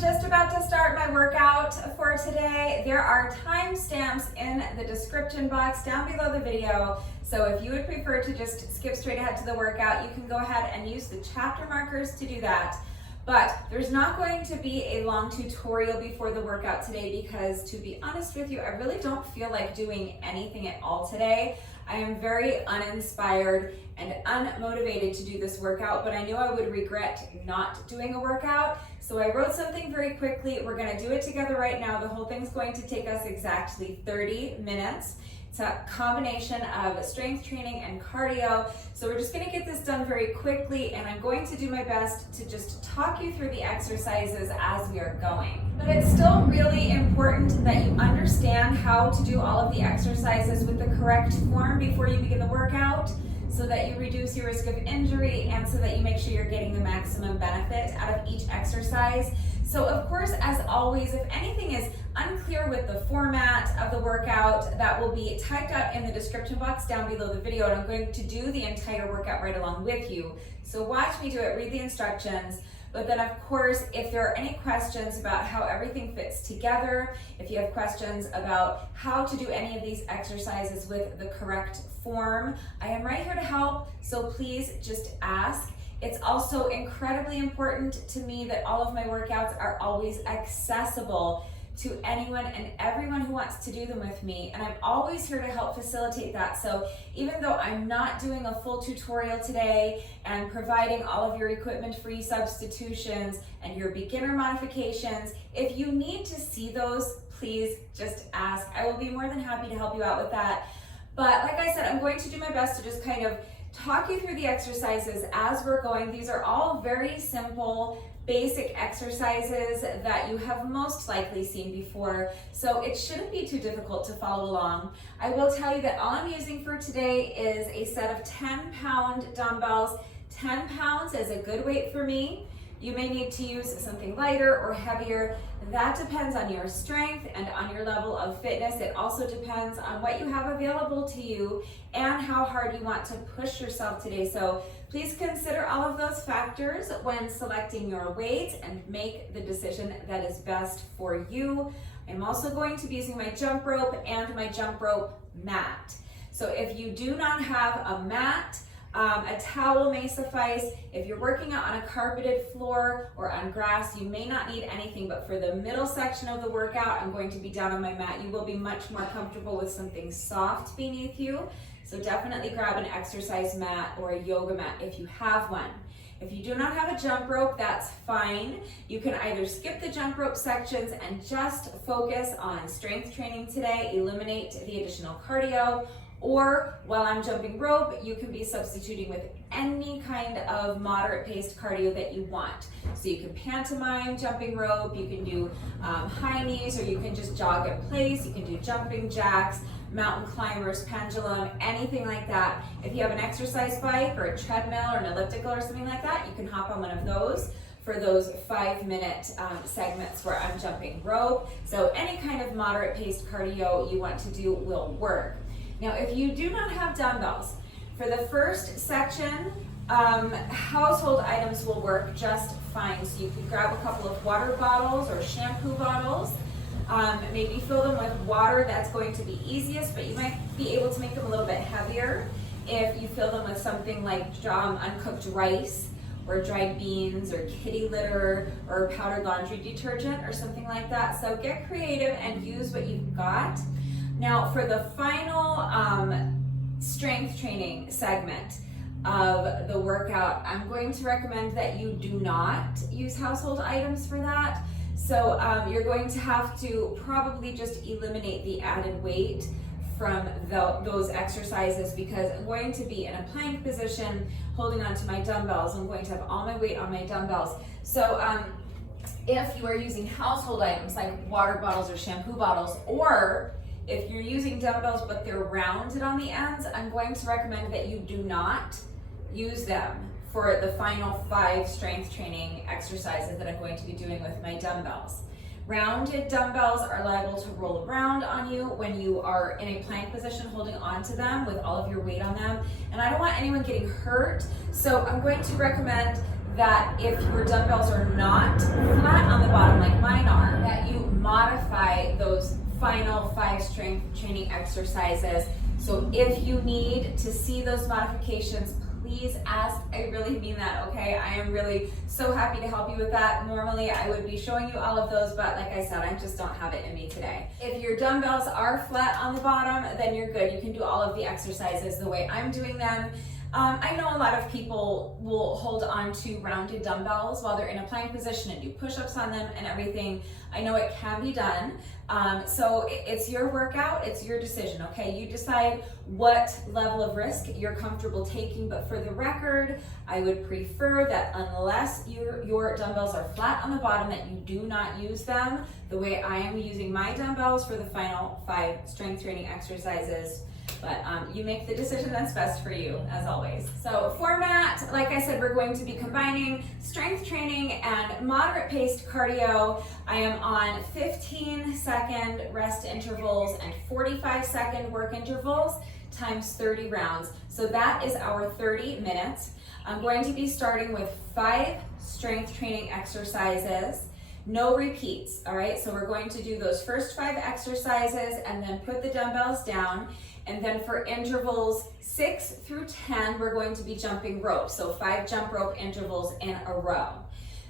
just about to start my workout for today. There are timestamps in the description box down below the video. So if you would prefer to just skip straight ahead to the workout, you can go ahead and use the chapter markers to do that. But there's not going to be a long tutorial before the workout today because, to be honest with you, I really don't feel like doing anything at all today. I am very uninspired and unmotivated to do this workout, but I knew I would regret not doing a workout. So I wrote something very quickly. We're gonna do it together right now. The whole thing's going to take us exactly 30 minutes. It's a combination of strength training and cardio. So we're just gonna get this done very quickly, and I'm going to do my best to just talk you through the exercises as we are going. But it's still really important that you understand how to do all of the exercises with the correct form before you begin the workout, so that you reduce your risk of injury and so that you make sure you're getting the maximum benefit out of each exercise. So of course, as always, if anything is unclear with the format of the workout, that will be typed out in the description box down below the video, and I'm going to do the entire workout right along with you. So watch me do it, read the instructions. But then of course, if there are any questions about how everything fits together, if you have questions about how to do any of these exercises with the correct form, I am right here to help, so please just ask. It's also incredibly important to me that all of my workouts are always accessible to anyone and everyone who wants to do them with me, and I'm always here to help facilitate that. So even though I'm not doing a full tutorial today and providing all of your equipment-free substitutions and your beginner modifications, if you need to see those, please just ask. I will be more than happy to help you out with that. But like I said, I'm going to do my best to just kind of talk you through the exercises as we're going. These are all very simple, basic exercises that you have most likely seen before, so it shouldn't be too difficult to follow along. I will tell you that all I'm using for today is a set of 10-pound dumbbells. 10 pounds is a good weight for me. You may need to use something lighter or heavier. That depends on your strength and on your level of fitness. It also depends on what you have available to you and how hard you want to push yourself today. So please consider all of those factors when selecting your weight and make the decision that is best for you. I'm also going to be using my jump rope and my jump rope mat. So if you do not have a mat, a towel may suffice. If you're working out on a carpeted floor or on grass, you may not need anything, but for the middle section of the workout, I'm going to be down on my mat. You will be much more comfortable with something soft beneath you. So definitely grab an exercise mat or a yoga mat if you have one. If you do not have a jump rope, that's fine. You can either skip the jump rope sections and just focus on strength training today, eliminate the additional cardio, or while I'm jumping rope, you can be substituting with any kind of moderate paced cardio that you want. So you can pantomime jumping rope, you can do high knees, or you can just jog in place, you can do jumping jacks, mountain climbers, pendulum, anything like that. If you have an exercise bike or a treadmill or an elliptical or something like that, you can hop on one of those for those 5-minute segments where I'm jumping rope. So any kind of moderate paced cardio you want to do will work. Now, if you do not have dumbbells, for the first section, household items will work just fine. So you could grab a couple of water bottles or shampoo bottles, maybe fill them with water. That's going to be easiest, but you might be able to make them a little bit heavier if you fill them with something like uncooked rice or dried beans or kitty litter or powdered laundry detergent or something like that. So get creative and use what you've got. Now for the final strength training segment of the workout, I'm going to recommend that you do not use household items for that. So you're going to have to probably just eliminate the added weight from those exercises, because I'm going to be in a plank position holding onto my dumbbells. I'm going to have all my weight on my dumbbells. So if you are using household items like water bottles or shampoo bottles, or if you're using dumbbells but they're rounded on the ends, I'm going to recommend that you do not use them for the final 5 strength training exercises that I'm going to be doing with my dumbbells. Rounded dumbbells are liable to roll around on you when you are in a plank position holding onto them with all of your weight on them, and I don't want anyone getting hurt, so I'm going to recommend that if your dumbbells are not flat on the bottom like mine are, that you modify those final 5 strength training exercises. So if you need to see those modifications, please ask. I really mean that, okay? I am really so happy to help you with that. Normally I would be showing you all of those, but like I said, I just don't have it in me today. If your dumbbells are flat on the bottom, then you're good. You can do all of the exercises the way I'm doing them. I know a lot of people will hold on to rounded dumbbells while they're in a plank position and do push-ups on them and everything. I know it can be done. So it's your workout, it's your decision, okay? You decide what level of risk you're comfortable taking, but for the record, I would prefer that unless your dumbbells are flat on the bottom, that you do not use them the way I am using my dumbbells for the final 5 strength training exercises. But you make the decision that's best for you, as always. So format, like I said, we're going to be combining strength training and moderate paced cardio. I am on 15-second rest intervals and 45-second work intervals times 30 rounds. So that is our 30 minutes. I'm going to be starting with 5 strength training exercises. No repeats, all right? So we're going to do those first 5 exercises and then put the dumbbells down. And then for intervals 6 through 10, we're going to be jumping rope. So 5 jump rope intervals in a row.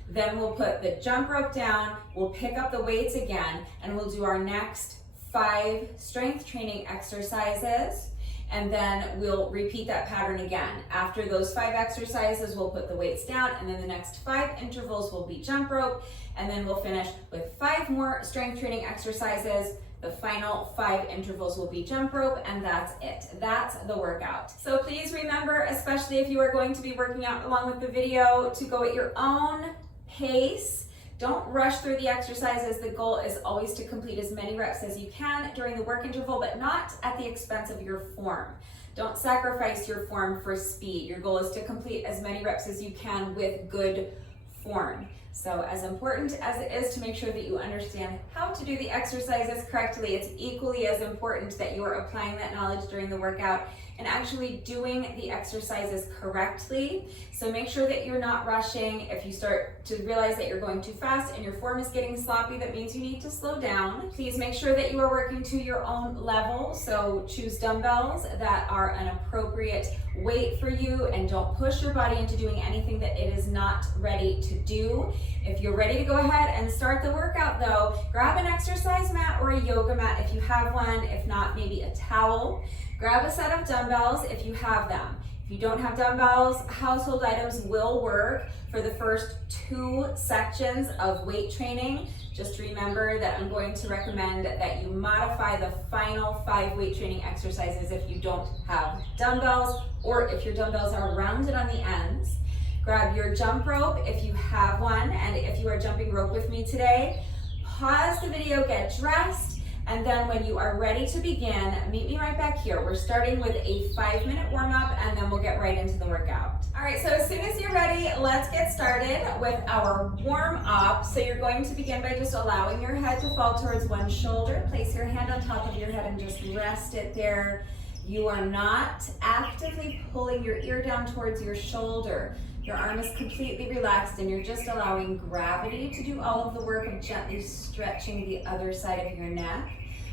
Then we'll put the jump rope down, we'll pick up the weights again, and we'll do our next 5 strength training exercises. And then we'll repeat that pattern again. After those 5 exercises, we'll put the weights down, and then the next 5 intervals will be jump rope, and then we'll finish with 5 more strength training exercises. The final 5 intervals will be jump rope, and that's it. That's the workout. So please remember, especially if you are going to be working out along with the video, to go at your own pace. Don't rush through the exercises. The goal is always to complete as many reps as you can during the work interval, but not at the expense of your form. Don't sacrifice your form for speed. Your goal is to complete as many reps as you can with good form. So as important as it is to make sure that you understand how to do the exercises correctly, it's equally as important that you are applying that knowledge during the workout and actually doing the exercises correctly. So make sure that you're not rushing. If you start to realize that you're going too fast and your form is getting sloppy, that means you need to slow down. Please make sure that you are working to your own level. So choose dumbbells that are an appropriate weight for you, and don't push your body into doing anything that it is not ready to do. If you're ready to go ahead and start the workout though, grab an exercise mat or a yoga mat if you have one. If not, maybe a towel. Grab a set of dumbbells if you have them. If you don't have dumbbells, household items will work for the first 2 sections of weight training. Just remember that I'm going to recommend that you modify the final 5 weight training exercises if you don't have dumbbells, or if your dumbbells are rounded on the ends. Grab your jump rope if you have one, and if you are jumping rope with me today, pause the video, get dressed, and then when you are ready to begin, meet me right back here. We're starting with a 5-minute warm-up, and then we'll get right into the workout. All right, so as soon as you're ready, let's get started with our warm-up. So you're going to begin by just allowing your head to fall towards one shoulder. Place your hand on top of your head and just rest it there. You are not actively pulling your ear down towards your shoulder. Your arm is completely relaxed, and you're just allowing gravity to do all of the work of gently stretching the other side of your neck.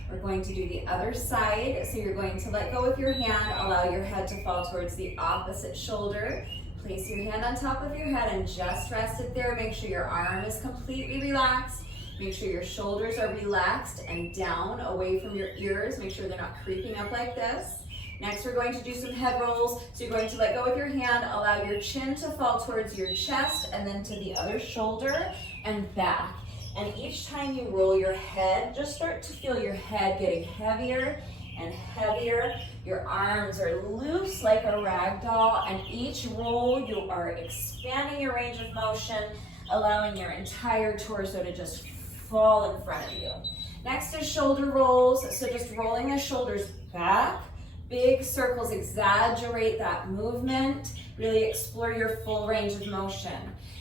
We're going to do the other side. So you're going to let go with your hand, allow your head to fall towards the opposite shoulder. Place your hand on top of your head and just rest it there. Make sure your arm is completely relaxed. Make sure your shoulders are relaxed and down away from your ears. Make sure they're not creeping up like this. Next, we're going to do some head rolls. So you're going to let go with your hand, allow your chin to fall towards your chest and then to the other shoulder and back. And each time you roll your head, just start to feel your head getting heavier and heavier. Your arms are loose like a rag doll, and each roll you are expanding your range of motion, allowing your entire torso to just fall in front of you. Next is shoulder rolls. So just rolling the shoulders back. Big circles, exaggerate that movement. Really explore your full range of motion.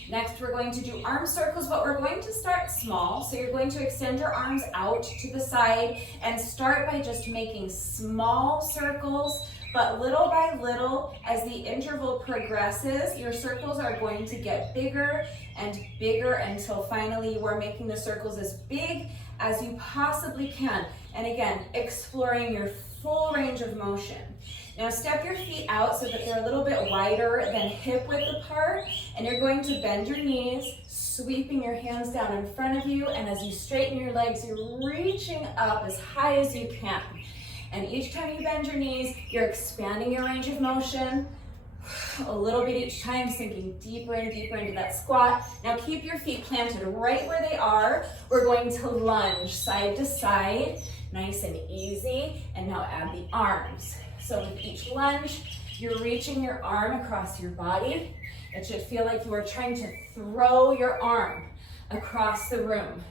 Next, we're going to do arm circles, but we're going to start small. So you're going to extend your arms out to the side and start by just making small circles But little by little, as the interval progresses, your circles are going to get bigger and bigger until finally you are making the circles as big as you possibly can. And again, exploring your full range of motion. Now step your feet out so that they're a little bit wider than hip width apart, and you're going to bend your knees, sweeping your hands down in front of you, and as you straighten your legs, you're reaching up as high as you can. And each time you bend your knees, you're expanding your range of motion a little bit each time, sinking deeper and deeper into that squat. Now keep your feet planted right where they are. We're going to lunge side to side, nice and easy. And now add the arms. So with each lunge, you're reaching your arm across your body. It should feel like you are trying to throw your arm across the room.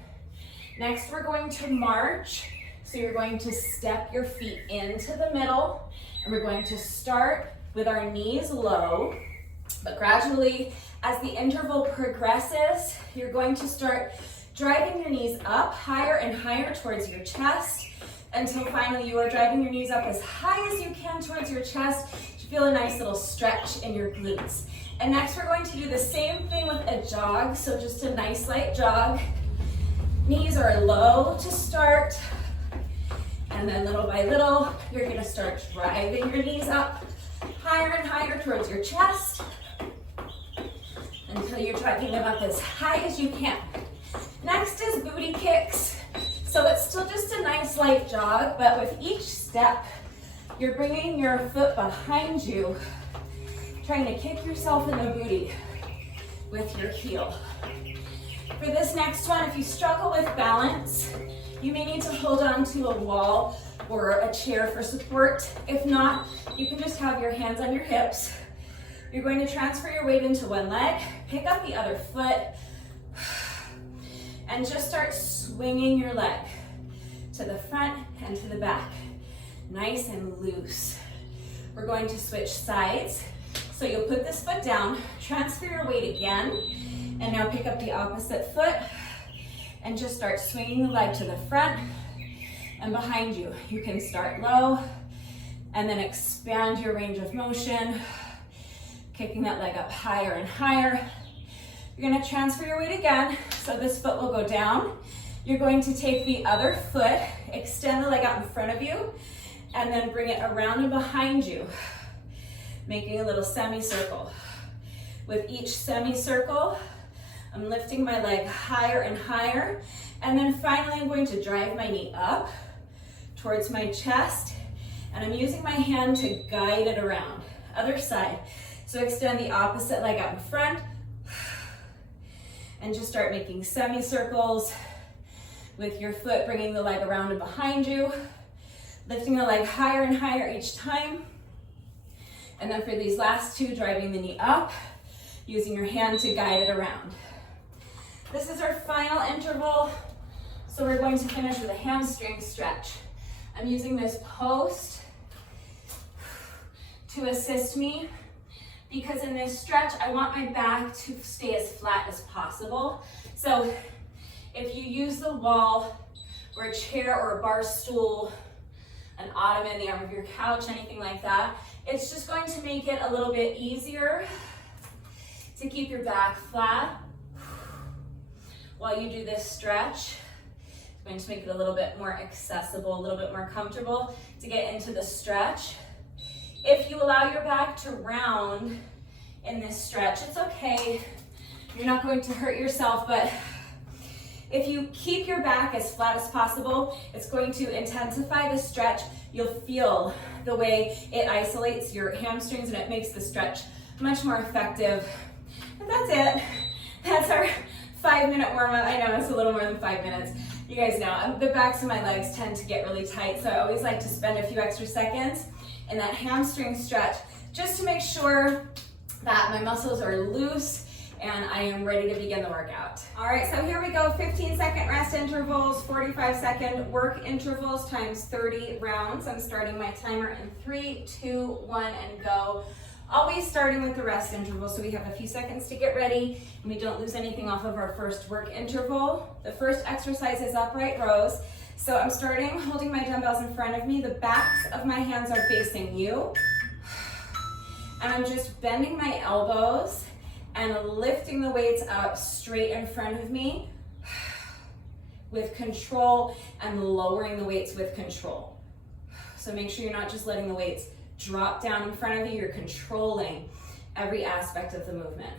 Next, we're going to march. So you're going to step your feet into the middle, and we're going to start with our knees low, but gradually, as the interval progresses, you're going to start driving your knees up higher and higher towards your chest, until finally you are driving your knees up as high as you can towards your chest to feel a nice little stretch in your glutes. And next, we're going to do the same thing with a jog, so just a nice light jog. Knees are low to start. And then little by little, you're gonna start driving your knees up higher and higher towards your chest until you're driving them up as high as you can. Next is booty kicks. So it's still just a nice light jog, but with each step, you're bringing your foot behind you, trying to kick yourself in the booty with your heel. For this next one, if you struggle with balance, you may need to hold on to a wall or a chair for support. If not, you can just have your hands on your hips. You're going to transfer your weight into one leg, pick up the other foot, and just start swinging your leg to the front and to the back. Nice and loose. We're going to switch sides. So you'll put this foot down, transfer your weight again, and now pick up the opposite foot and just start swinging the leg to the front and behind you. You can start low and then expand your range of motion, kicking that leg up higher and higher. You're gonna transfer your weight again, so this foot will go down. You're going to take the other foot, extend the leg out in front of you, and then bring it around and behind you, making a little semicircle. With each semicircle, I'm lifting my leg higher and higher, and then finally I'm going to drive my knee up towards my chest, and I'm using my hand to guide it around. Other side. So extend the opposite leg out in front, and just start making semicircles with your foot, bringing the leg around and behind you, lifting the leg higher and higher each time. And then for these last two, driving the knee up, using your hand to guide it around. This is our final interval, so we're going to finish with a hamstring stretch. I'm using this post to assist me, because in this stretch, I want my back to stay as flat as possible. So if you use the wall or a chair or a bar stool, an ottoman, the arm of your couch, anything like that, it's just going to make it a little bit easier to keep your back flat while you do this stretch. It's going to make it a little bit more accessible, a little bit more comfortable to get into the stretch. If you allow your back to round in this stretch, it's okay. You're not going to hurt yourself, but if you keep your back as flat as possible, it's going to intensify the stretch. You'll feel the way it isolates your hamstrings and it makes the stretch much more effective. And that's it. That's our 5-minute warm-up. I know it's a little more than 5 minutes. You guys know, the backs of my legs tend to get really tight, so I always like to spend a few extra seconds in that hamstring stretch just to make sure that my muscles are loose and I am ready to begin the workout. All right, so here we go, 15-second rest intervals, 45-second work intervals times 30 rounds. I'm starting my timer in 3, 2, 1, and go. Always starting with the rest interval, so we have a few seconds to get ready and we don't lose anything off of our first work interval. The first exercise is upright rows. So I'm starting holding my dumbbells in front of me. The backs of my hands are facing you. And I'm just bending my elbows and lifting the weights up straight in front of me with control and lowering the weights with control. So make sure you're not just letting the weights drop down in front of you, you're controlling every aspect of the movement.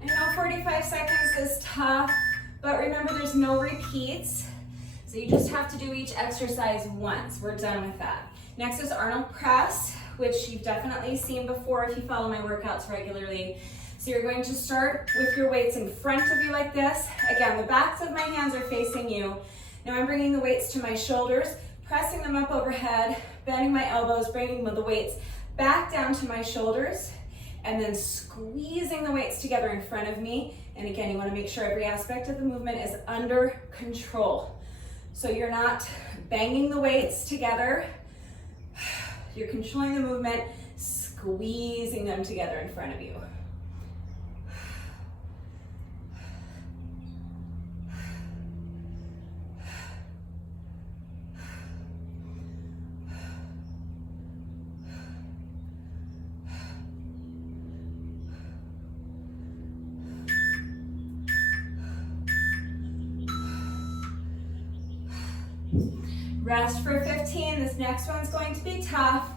I know 45 seconds is tough, but remember there's no repeats. So you just have to do each exercise once. We're done with that. Next is Arnold press, which you've definitely seen before if you follow my workouts regularly. So you're going to start with your weights in front of you like this. Again, the backs of my hands are facing you. Now I'm bringing the weights to my shoulders, pressing them up overhead, bending my elbows, bringing the weights back down to my shoulders, and then squeezing the weights together in front of me. And again, you want to make sure every aspect of the movement is under control. So you're not banging the weights together. You're controlling the movement, squeezing them together in front of you. Rest for 15. This next one's going to be tough.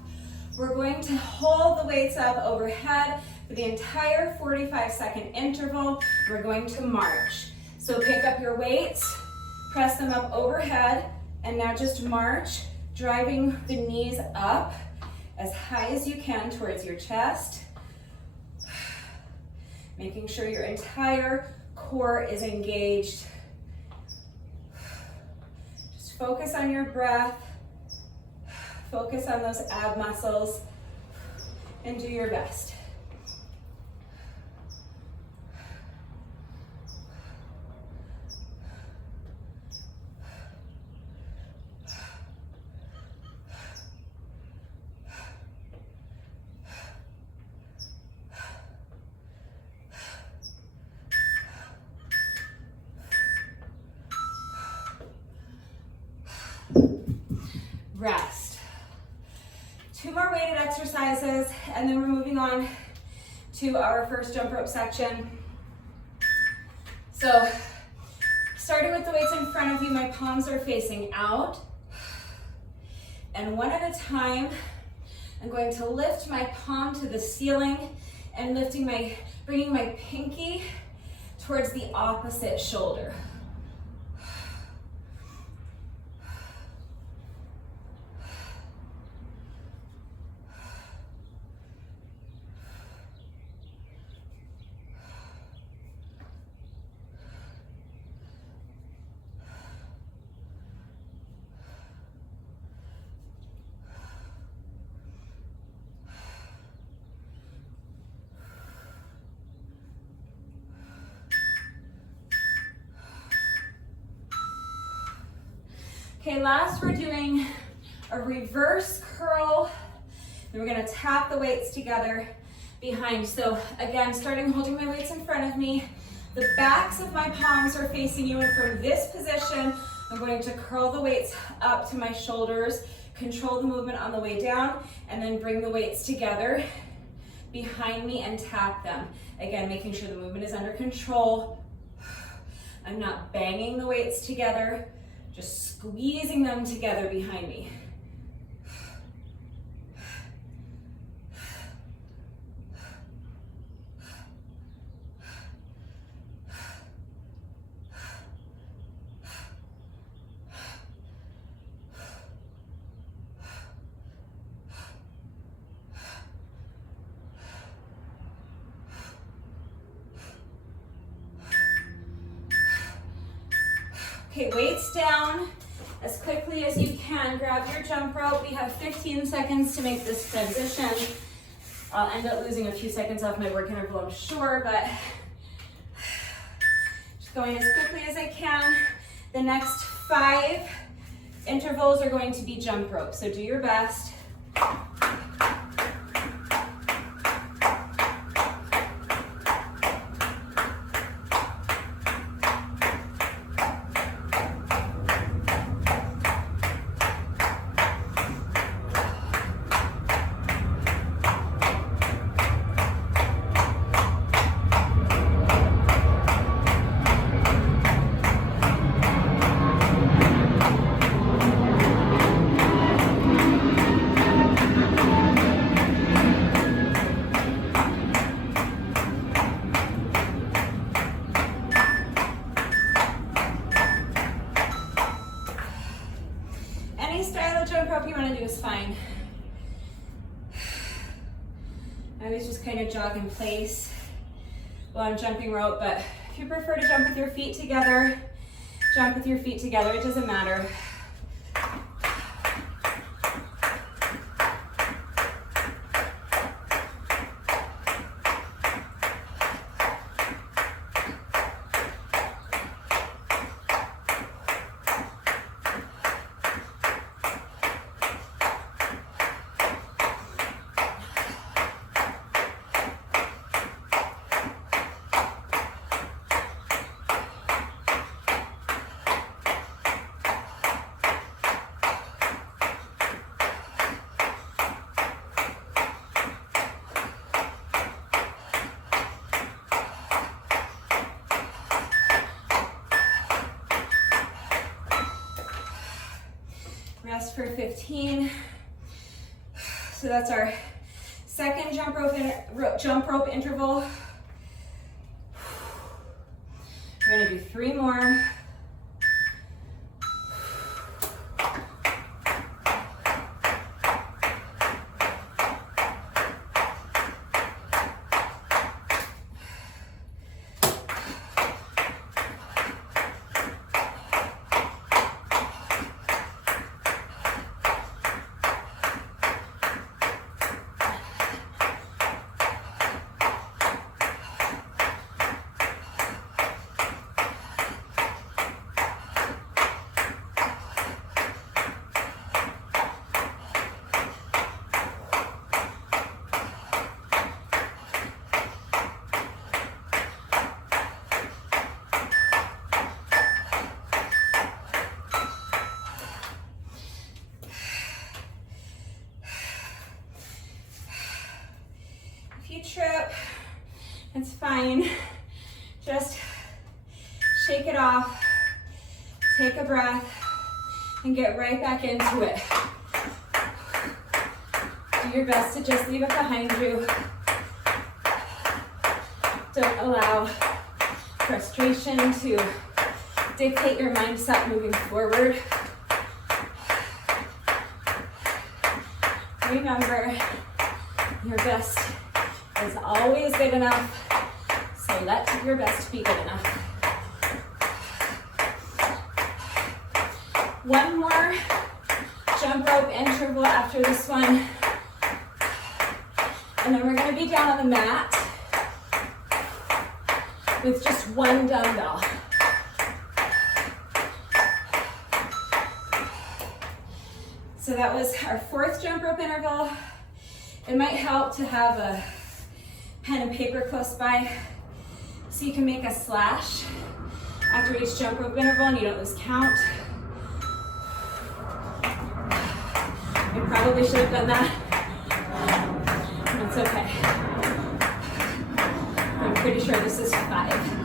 We're going to hold the weights up overhead for the entire 45-second interval. We're going to march. So pick up your weights, press them up overhead, and now just march, driving the knees up as high as you can towards your chest. Making sure your entire core is engaged. Focus on your breath, focus on those ab muscles, and do your best. Rest. 2 more weighted exercises, and then we're moving on to our first jump rope section. So, starting with the weights in front of you, my palms are facing out. And one at a time, I'm going to lift my palm to the ceiling and bringing my pinky towards the opposite shoulder. Okay, last we're doing a reverse curl. Then we're gonna tap the weights together behind. So again, holding my weights in front of me. The backs of my palms are facing you, and from this position, I'm going to curl the weights up to my shoulders, control the movement on the way down, and then bring the weights together behind me and tap them. Again, making sure the movement is under control. I'm not banging the weights together, just squeezing them together behind me. Okay, weights down as quickly as you can. Grab your jump rope. We have 15 seconds to make this transition. I'll end up losing a few seconds off my work interval, I'm sure, but just going as quickly as I can. The next 5 intervals are going to be jump rope, so do your best. Any style of jump rope you want to do is fine. I always just kind of jog in place while I'm jumping rope, but if you prefer to jump with your feet together, jump with your feet together, it doesn't matter. Rest for 15. So that's our second jump rope interval. We're going to do 3 more. Trip, it's fine. Just shake it off, take a breath, and get right back into it. Do your best to just leave it behind you. Don't allow frustration to dictate your mindset moving forward. Remember, your best is always good enough, so let your best be good enough. One more jump rope interval after this one, and then we're going to be down on the mat with just 1 dumbbell. So that was our 4th jump rope interval. It might help to have a pen and paper close by so you can make a slash after each jump rope interval and you don't lose count. I probably should have done that. It's okay. I'm pretty sure this is 5.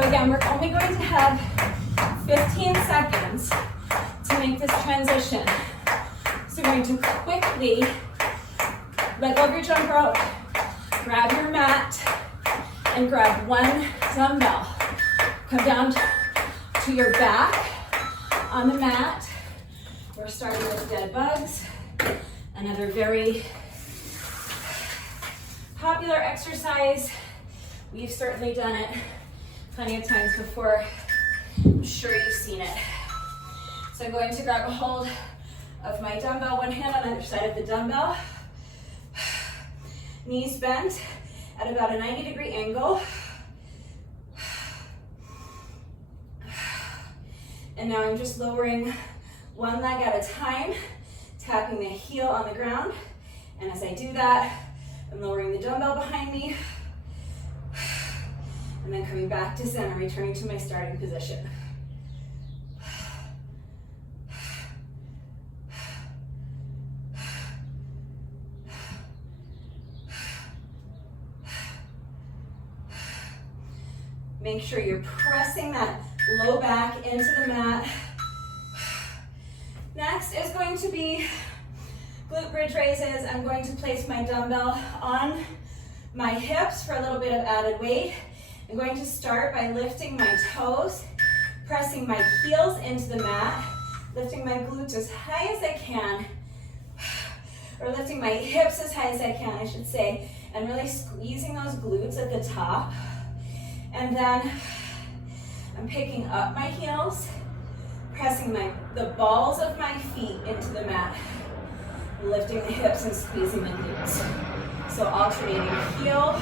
Again, we're only going to have 15 seconds to make this transition. So we're going to quickly let go of your jump rope, grab your mat, and grab 1 dumbbell. Come down to your back on the mat. We're starting with dead bugs, another very popular exercise. We've certainly done it plenty of times before sure you've seen it. So I'm going to grab a hold of my dumbbell, one hand on either side of the dumbbell. Knees bent at about a 90-degree angle. And now I'm just lowering one leg at a time, tapping the heel on the ground. And as I do that, I'm lowering the dumbbell behind me. And then coming back to center, returning to my starting position. Make sure you're pressing that low back into the mat. Next is going to be glute bridge raises. I'm going to place my dumbbell on my hips for a little bit of added weight. I'm going to start by lifting my toes, pressing my heels into the mat, lifting my glutes as high as I can, or lifting my hips as high as I can, I should say, and really squeezing those glutes at the top. And then I'm picking up my heels, pressing the balls of my feet into the mat, lifting the hips and squeezing the glutes. So alternating heel,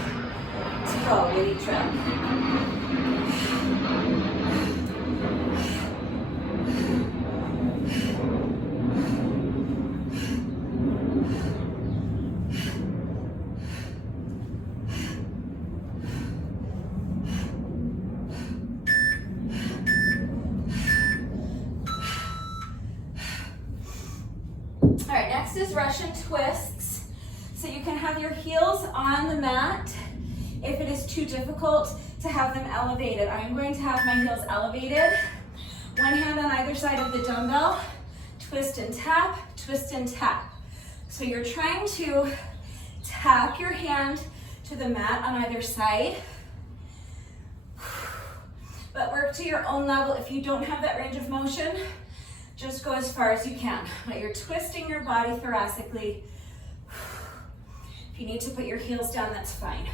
toe with each rep. All right, next is Russian twists. So you can have your heels on the mat. If it is too difficult to have them elevated, I'm going to have my heels elevated. One hand on either side of the dumbbell. Twist and tap, twist and tap. So you're trying to tap your hand to the mat on either side. But work to your own level. If you don't have that range of motion, just go as far as you can. But you're twisting your body thoracically. If you need to put your heels down, that's fine.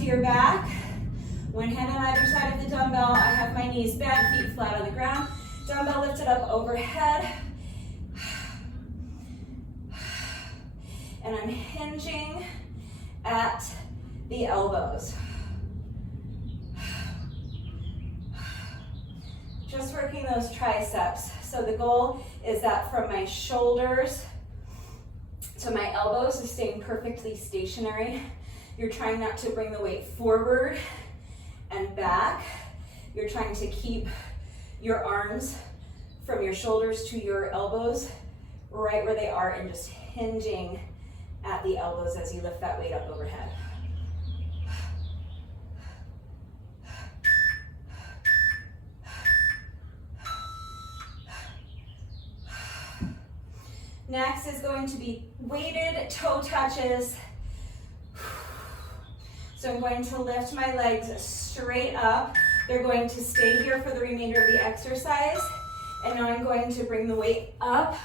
Your back, one hand on either side of the dumbbell. I have my knees bent, feet flat on the ground, dumbbell lifted up overhead, and I'm hinging at the elbows. Just working those triceps. So the goal is that from my shoulders to my elbows is staying perfectly stationary. You're trying not to bring the weight forward and back. You're trying to keep your arms from your shoulders to your elbows right where they are and just hinging at the elbows as you lift that weight up overhead. Next is going to be weighted toe touches. So I'm going to lift my legs straight up. They're going to stay here for the remainder of the exercise. And now I'm going to bring the weight up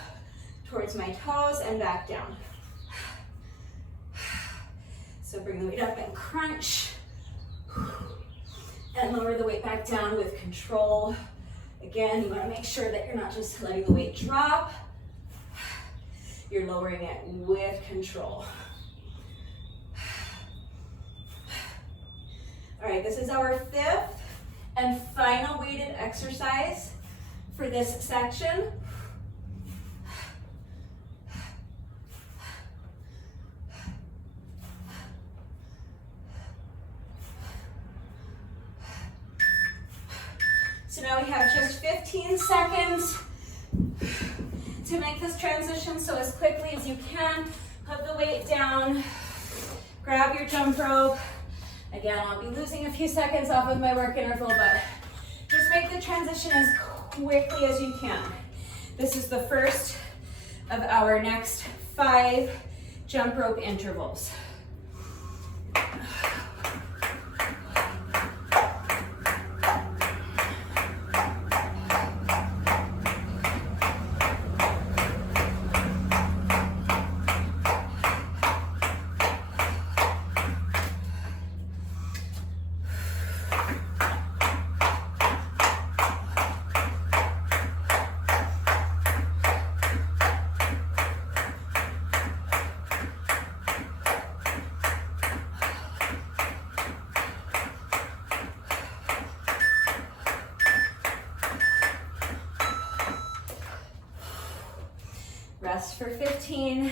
towards my toes and back down. So bring the weight up and crunch. And lower the weight back down with control. Again, you want to make sure that you're not just letting the weight drop. You're lowering it with control. All right, this is our fifth and final weighted exercise for this section. So now we have just 15 seconds to make this transition. So as quickly as you can, put the weight down, grab your jump rope. Again, I'll be losing a few seconds off of my work interval, but just make the transition as quickly as you can. This is the first of our next 5 jump rope intervals. Rest for 15.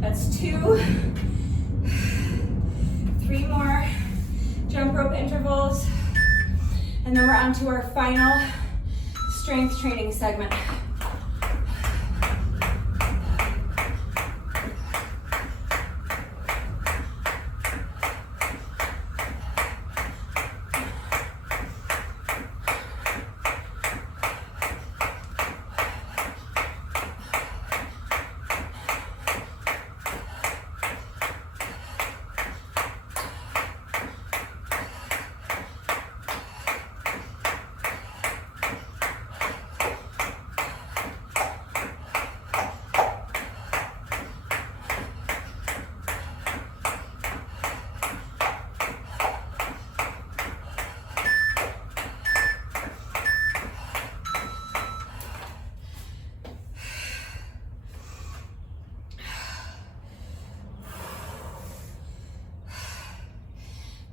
That's 2. 3 more jump rope intervals. And then we're on to our final strength training segment.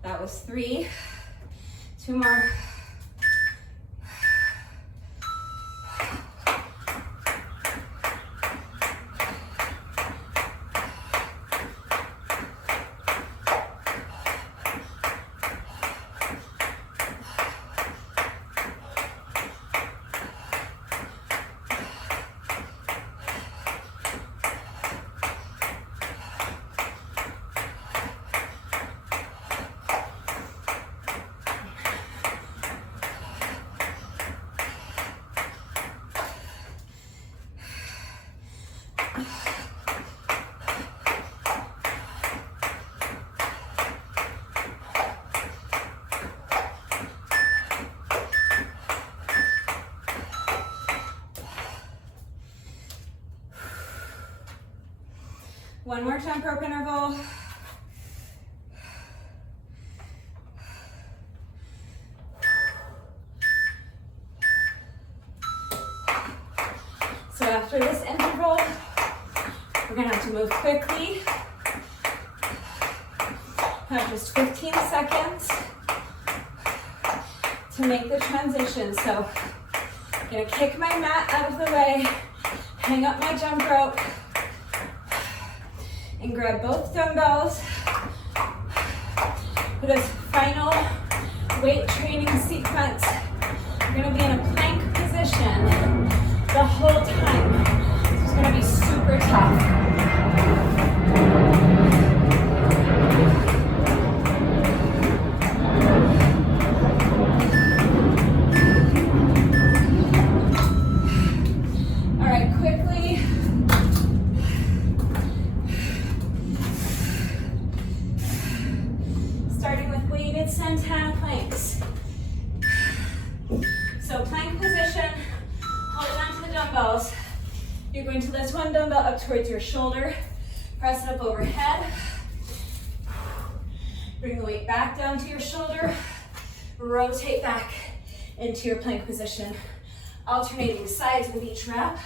That was 3. 2 more. One more jump rope interval. So after this interval, we're gonna have to move quickly. Have just 15 seconds to make the transition. So I'm gonna kick my mat out of the way, hang up my jump rope, and grab both dumbbells for this final weight training sequence. We're gonna be in a plank position the whole time. This is gonna be super tough. Santana planks. dumbbell up towards your shoulder. Press it up overhead. Bring the weight back down to your shoulder. Rotate back into your plank position. Alternating sides with each rep.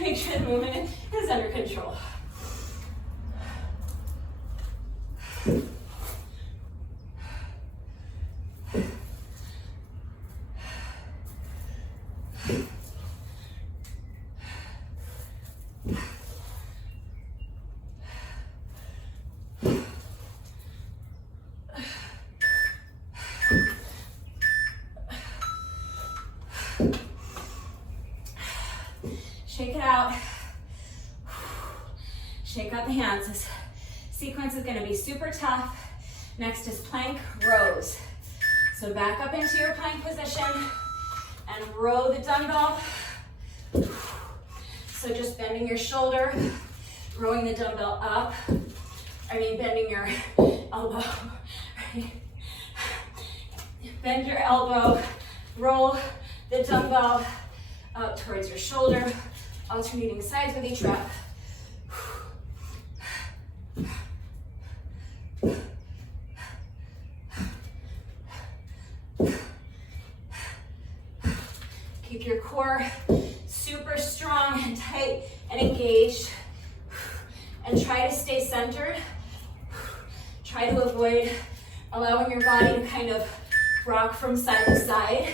Make sure the movement is under control. Shake it out. Shake out the hands. This sequence is going to be super tough. Next is plank rows. So back up into your plank position and row the dumbbell. So just bending your shoulder, rowing the dumbbell up. Bending your elbow. Bend your elbow, roll the dumbbell up towards your shoulder, alternating sides with each rep. Keep your core super strong and tight and engaged. And try to stay centered. Try to avoid allowing your body to kind of rock from side to side.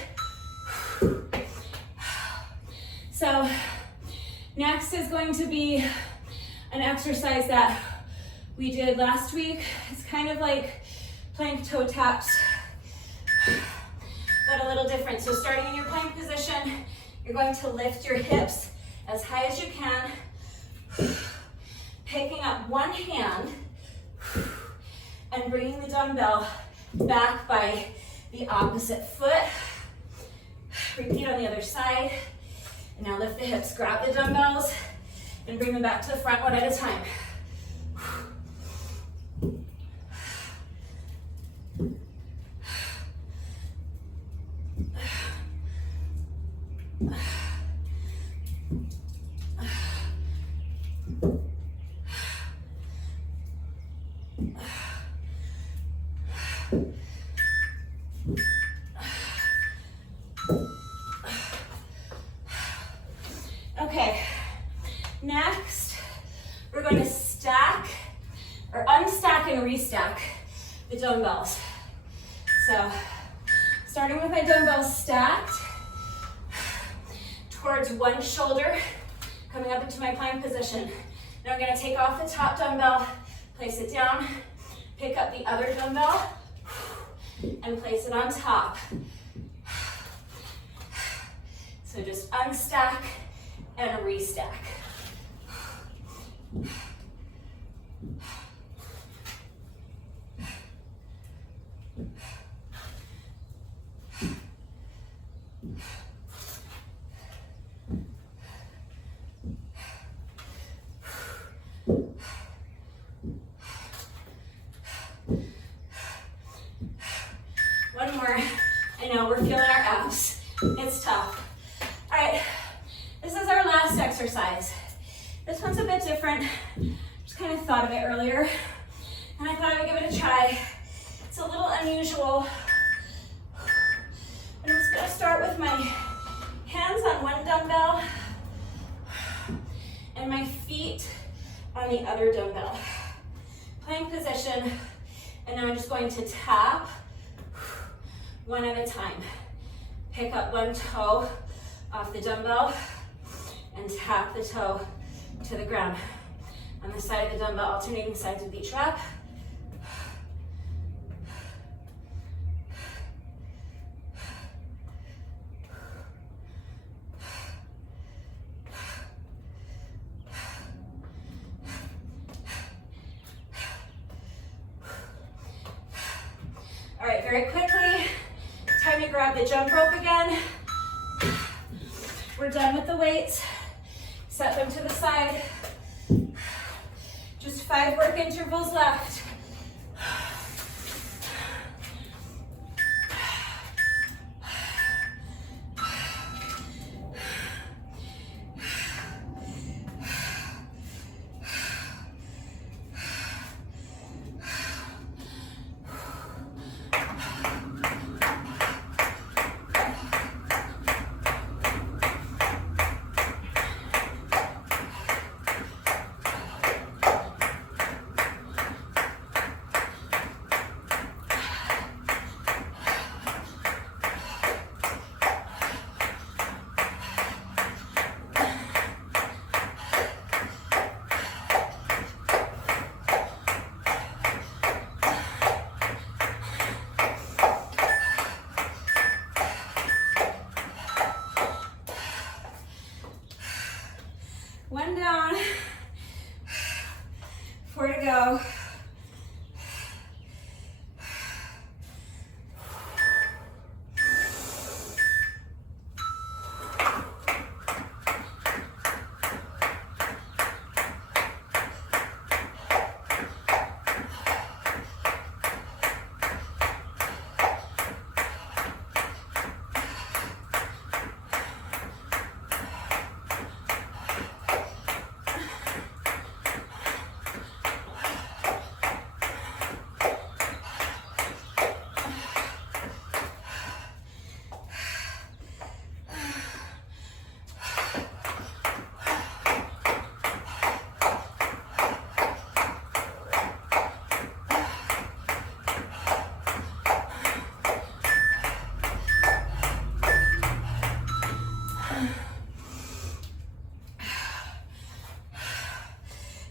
So next is going to be an exercise that we did last week. It's kind of like plank toe taps, but a little different. So starting in your plank position, you're going to lift your hips as high as you can, picking up one hand and bringing the dumbbell back by the opposite foot. Repeat on the other side. And now lift the hips, grab the dumbbells, and bring them back to the front one at a time. Okay, next we're going to stack or unstack and restack the dumbbells. So starting with my dumbbells stacked towards one shoulder, coming up into my plank position. Now I'm going to take off the top dumbbell, place it down, pick up the other dumbbell, and place it on top. So just unstack and restack. One more. I know we're feeling our abs. It's tough. All right, this is our last exercise. This one's a bit different. Just kind of thought of it earlier, and I thought I would give it a try. It's a little unusual. And I'm just gonna start with my hands on one dumbbell and my feet on the other dumbbell. Plank position, and now I'm just going to tap one at a time. Pick up one toe off the dumbbell and tap the toe to the ground. On the side of the dumbbell, alternating sides with each rep. All right, very quickly, time to grab the jump rope again. We're done with the weights. Set them to the side. Just 5 work intervals left. One down. 4 to go.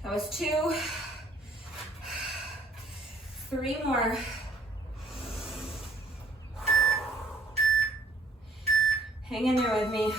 That was 2. 3 more. Hang in there with me.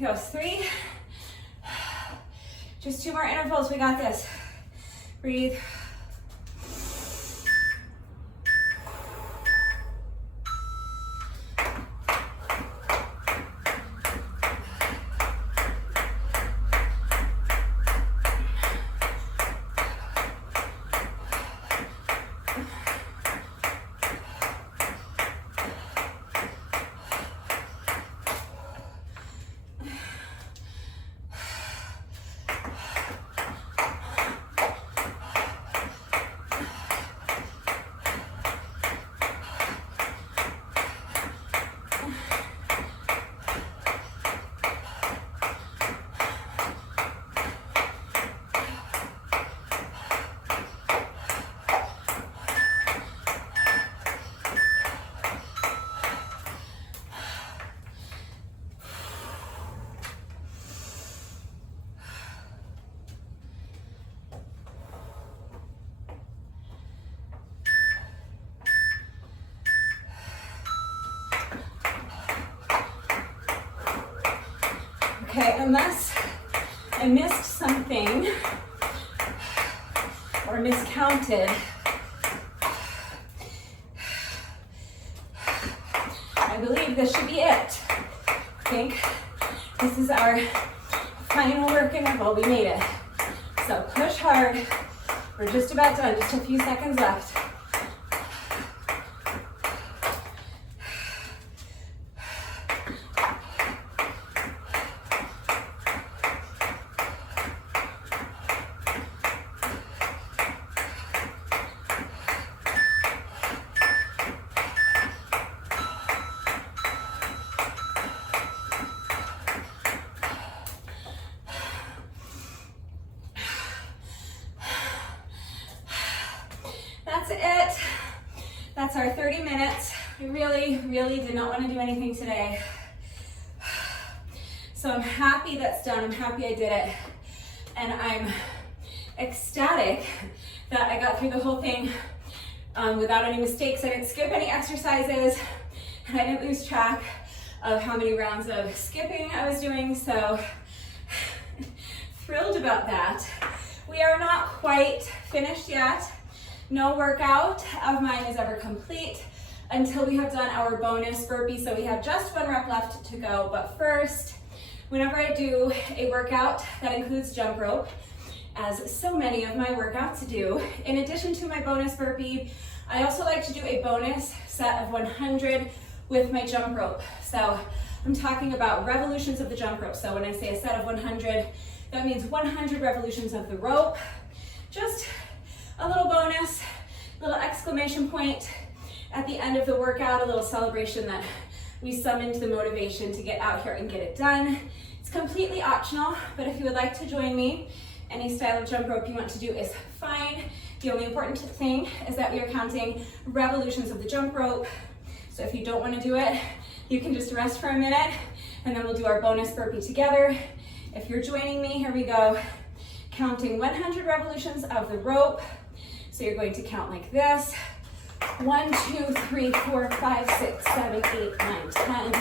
That was 3. Just 2 more intervals, we got this. Breathe. Okay, unless I missed something or miscounted, I believe this should be it. I think this is our final work interval. We made it. So push hard. We're just about done, just a few seconds left. That's it. That's our 30 minutes. I really did not want to do anything today. So I'm happy that's done. I'm happy I did it. And I'm ecstatic that I got through the whole thing without any mistakes. I didn't skip any exercises and I didn't lose track of how many rounds of skipping I was doing. So thrilled about that. We are not quite finished yet. No workout of mine is ever complete until we have done our bonus burpee. So we have just 1 rep left to go. But first, whenever I do a workout that includes jump rope, as so many of my workouts do, in addition to my bonus burpee, I also like to do a bonus set of 100 with my jump rope. So I'm talking about revolutions of the jump rope. So when I say a set of 100, that means 100 revolutions of the rope. Just a little bonus, little exclamation point at the end of the workout, a little celebration that we summoned the motivation to get out here and get it done. It's completely optional, but if you would like to join me, any style of jump rope you want to do is fine. The only important thing is that we are counting revolutions of the jump rope. So if you don't want to do it, you can just rest for a minute and then we'll do our bonus burpee together. If you're joining me, here we go. Counting 100 revolutions of the rope. So you're going to count like this. 1, 2, 3, 4, 5, 6, 7, 8, 9, 10,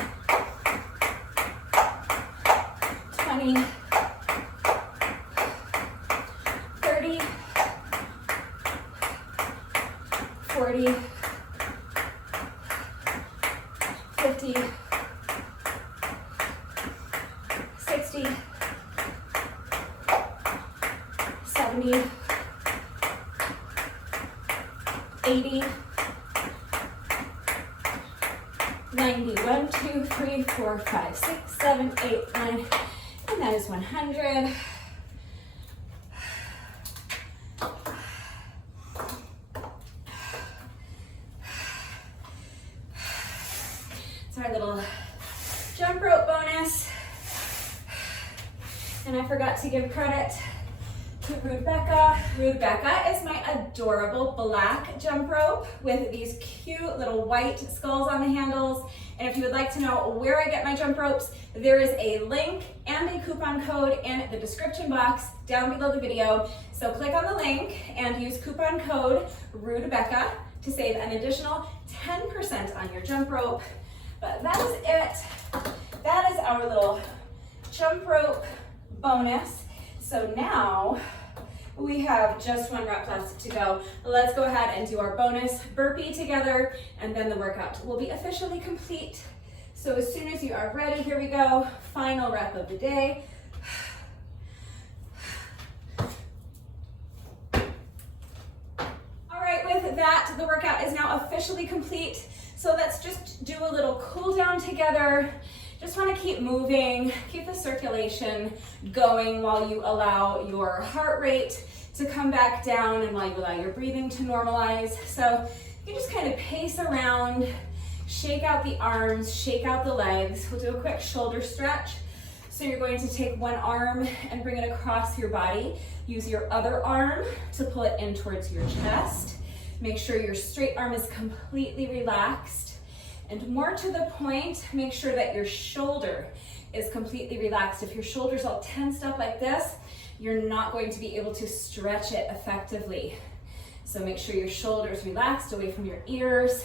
20, 30, 40, 50, 60, 70, 80, 90, 1, 2, 3, 4, 5, 6, 7, 8, 9, and that is 100. It's our little jump rope bonus. And I forgot to give credit to Rebecca. Rebecca is my adorable black jump rope with these cute little white skulls on the handles. And if you would like to know where I get my jump ropes, there is a link and a coupon code in the description box down below the video. So click on the link and use coupon code RUDEBECCA to save an additional 10% on your jump rope. But that is it. That is our little jump rope bonus. So now we have just 1 rep left to go. Let's go ahead and do our bonus burpee together, and then the workout will be officially complete. So as soon as you are ready, here we go. Final rep of the day. All right, with that, the workout is now officially complete. So let's just do a little cool down together. Just want to keep moving, keep the circulation going while you allow your heart rate to come back down and while you allow your breathing to normalize. So you just kind of pace around, shake out the arms, shake out the legs. We'll do a quick shoulder stretch. So you're going to take one arm and bring it across your body. Use your other arm to pull it in towards your chest. Make sure your straight arm is completely relaxed. And more to the point, make sure that your shoulder is completely relaxed. If your shoulder's all tensed up like this, you're not going to be able to stretch it effectively. So make sure your shoulder's relaxed away from your ears.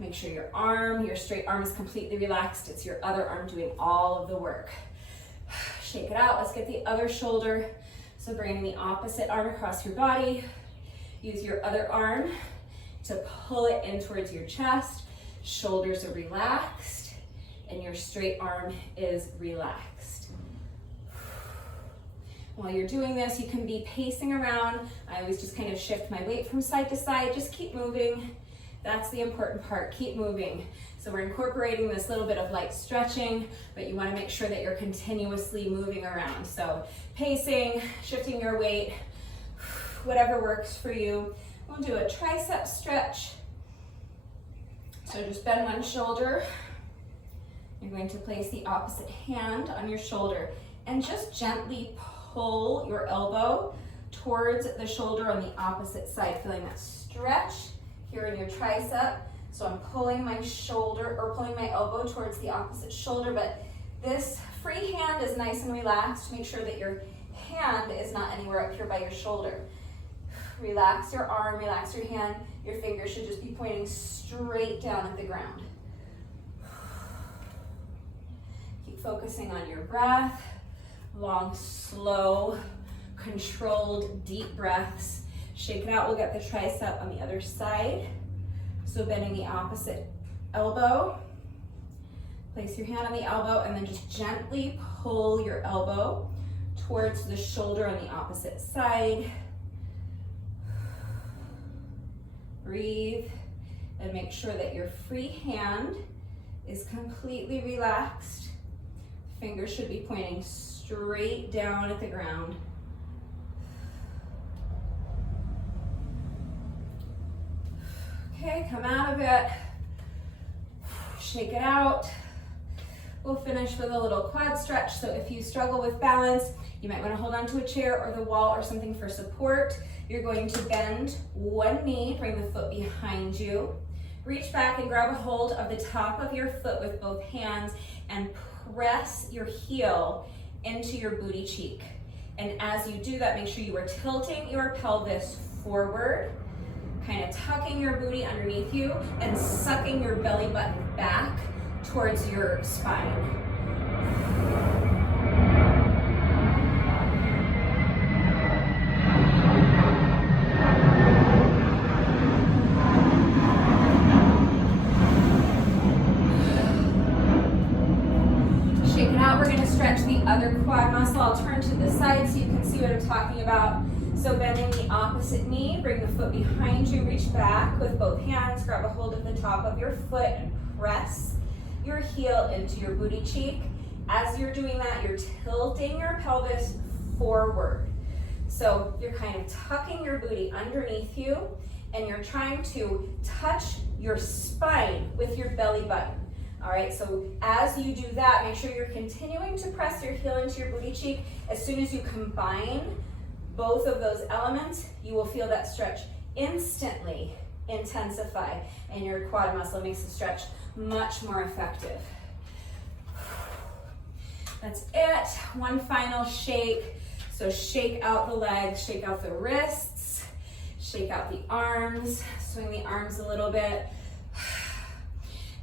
Make sure your straight arm is completely relaxed. It's your other arm doing all of the work. Shake it out. Let's get the other shoulder. So bringing the opposite arm across your body. Use your other arm to pull it in towards your chest. Shoulders are relaxed and your straight arm is relaxed. While you're doing this, you can be pacing around. I always just kind of shift my weight from side to side. Just keep moving. That's the important part. Keep moving. So we're incorporating this little bit of light stretching, but you want to make sure that you're continuously moving around. So pacing, shifting your weight, whatever works for you. We'll do a tricep stretch. So just bend one shoulder. You're going to place the opposite hand on your shoulder and just gently pull your elbow towards the shoulder on the opposite side, feeling that stretch here in your tricep. So I'm pulling my shoulder or pulling my elbow towards the opposite shoulder, but this free hand is nice and relaxed. Make sure that your hand is not anywhere up here by your shoulder. Relax your arm, relax your hand. Your fingers should just be pointing straight down at the ground. Keep focusing on your breath. Long, slow, controlled, deep breaths. Shake it out. We'll get the tricep on the other side. So bending the opposite elbow. Place your hand on the elbow and then just gently pull your elbow towards the shoulder on the opposite side. Breathe and make sure that your free hand is completely relaxed. Fingers should be pointing straight down at the ground. Okay, come out of it. Shake it out. We'll finish with a little quad stretch. So if you struggle with balance, you might want to hold on to a chair or the wall or something for support. You're going to bend one knee, bring the foot behind you. Reach back and grab a hold of the top of your foot with both hands and press your heel into your booty cheek. And as you do that, make sure you are tilting your pelvis forward, kind of tucking your booty underneath you and sucking your belly button back towards your spine. Shake it out. We're going to stretch the other quad muscle. I'll turn to the side so you can see what I'm talking about. So bending the opposite knee, bring the foot behind you, reach back with both hands, grab a hold of the top of your foot and press your heel into your booty cheek. As you're doing that, you're tilting your pelvis forward. So you're kind of tucking your booty underneath you and you're trying to touch your spine with your belly button. All right, so as you do that, make sure you're continuing to press your heel into your booty cheek. As soon as you combine both of those elements, you will feel that stretch instantly intensify and your quad muscle makes the stretch much more effective. That's it. One final shake. So shake out the legs, shake out the wrists, shake out the arms, swing the arms a little bit.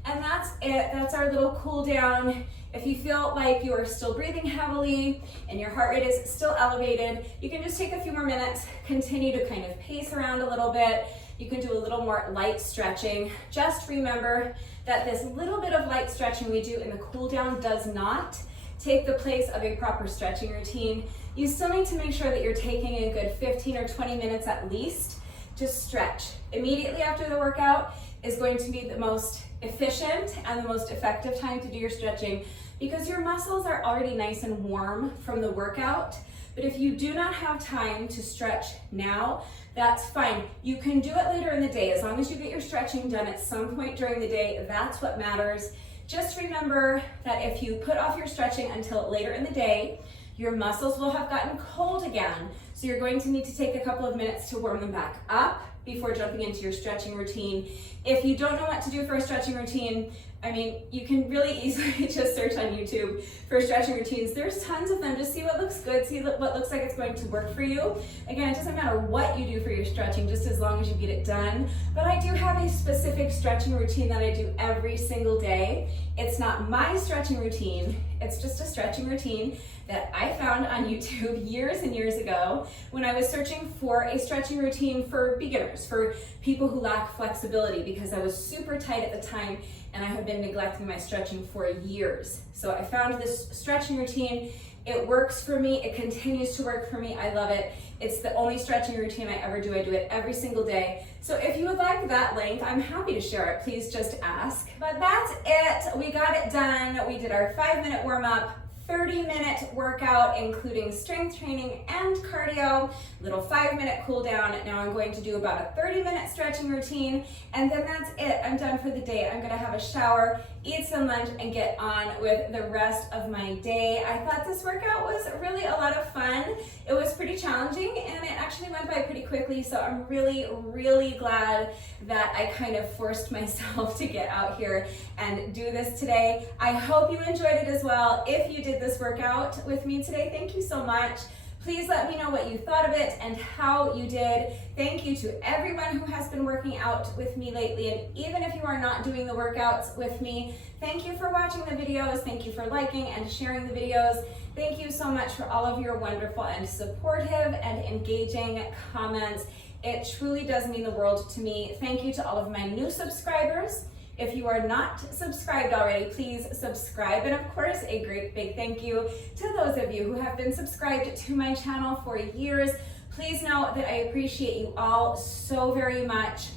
And that's it. That's our little cool down. If you feel like you are still breathing heavily and your heart rate is still elevated, you can just take a few more minutes, continue to kind of pace around a little bit. You can do a little more light stretching. Just remember that this little bit of light stretching we do in the cool down does not take the place of a proper stretching routine. You still need to make sure that you're taking a good 15 or 20 minutes at least to stretch. Immediately after the workout is going to be the most efficient and the most effective time to do your stretching because your muscles are already nice and warm from the workout. But if you do not have time to stretch now, that's fine. You can do it later in the day. As long as you get your stretching done at some point during the day, that's what matters. Just remember that if you put off your stretching until later in the day, your muscles will have gotten cold again. So you're going to need to take a couple of minutes to warm them back up before jumping into your stretching routine. If you don't know what to do for a stretching routine, I mean, you can really easily just search on YouTube for stretching routines. There's tons of them. Just see what looks good, see what looks like it's going to work for you. Again, it doesn't matter what you do for your stretching, just as long as you get it done. But I do have a specific stretching routine that I do every single day. It's not my stretching routine, it's just a stretching routine that I found on YouTube years and years ago when I was searching for a stretching routine for beginners, for people who lack flexibility, because I was super tight at the time and I have been neglecting my stretching for years. So I found this stretching routine. It works for me. It continues to work for me. I love it. It's the only stretching routine I ever do. I do it every single day. So if you would like that link, I'm happy to share it. Please just ask. But that's it. We got it done. We did our 5-minute warm up, 30-minute workout, including strength training and cardio, little 5-minute cool down. Now I'm going to do about a 30-minute stretching routine, and then that's it. I'm done for the day. I'm gonna have a shower, eat some lunch, and get on with the rest of my day. I thought this workout was really a lot of fun. It was pretty challenging, and it actually went by pretty quickly, so I'm really, really glad that I kind of forced myself to get out here and do this today. I hope you enjoyed it as well. If you did this workout with me today, thank you so much. Please let me know what you thought of it and how you did. Thank you to everyone who has been working out with me lately, and even if you are not doing the workouts with me, thank you for watching the videos. Thank you for liking and sharing the videos. Thank you so much for all of your wonderful and supportive and engaging comments. It truly does mean the world to me. Thank you to all of my new subscribers. If you are not subscribed already, please subscribe. And of course, a great big thank you to those of you who have been subscribed to my channel for years. Please know that I appreciate you all so very much.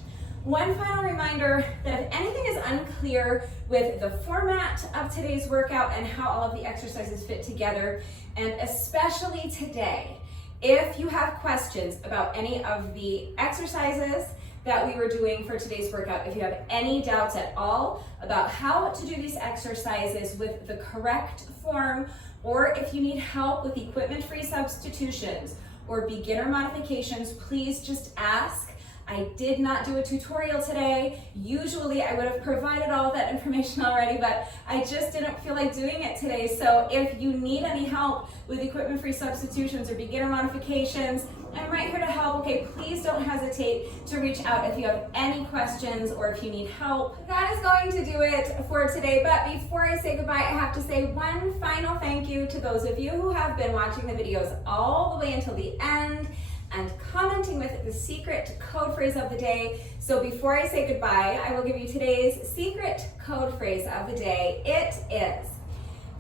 One final reminder that if anything is unclear with the format of today's workout and how all of the exercises fit together, and especially today, if you have questions about any of the exercises that we were doing for today's workout, if you have any doubts at all about how to do these exercises with the correct form, or if you need help with equipment-free substitutions or beginner modifications, please just ask. I did not do a tutorial today. Usually I would have provided all of that information already, but I just didn't feel like doing it today. So if you need any help with equipment-free substitutions or beginner modifications, I'm right here to help. Okay, please don't hesitate to reach out if you have any questions or if you need help. That is going to do it for today, but before I say goodbye, I have to say one final thank you to those of you who have been watching the videos all the way until the end and commenting with the secret code phrase of the day. So before I say goodbye, I will give you today's secret code phrase of the day. It is,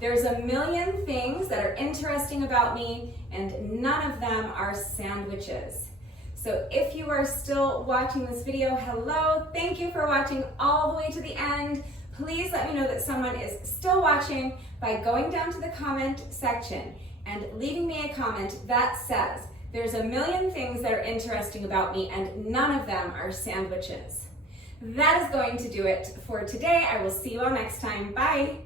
there's a million things that are interesting about me and none of them are sandwiches. So if you are still watching this video, hello, thank you for watching all the way to the end. Please let me know that someone is still watching by going down to the comment section and leaving me a comment that says, there's a million things that are interesting about me and none of them are sandwiches. That is going to do it for today. I will see you all next time. Bye.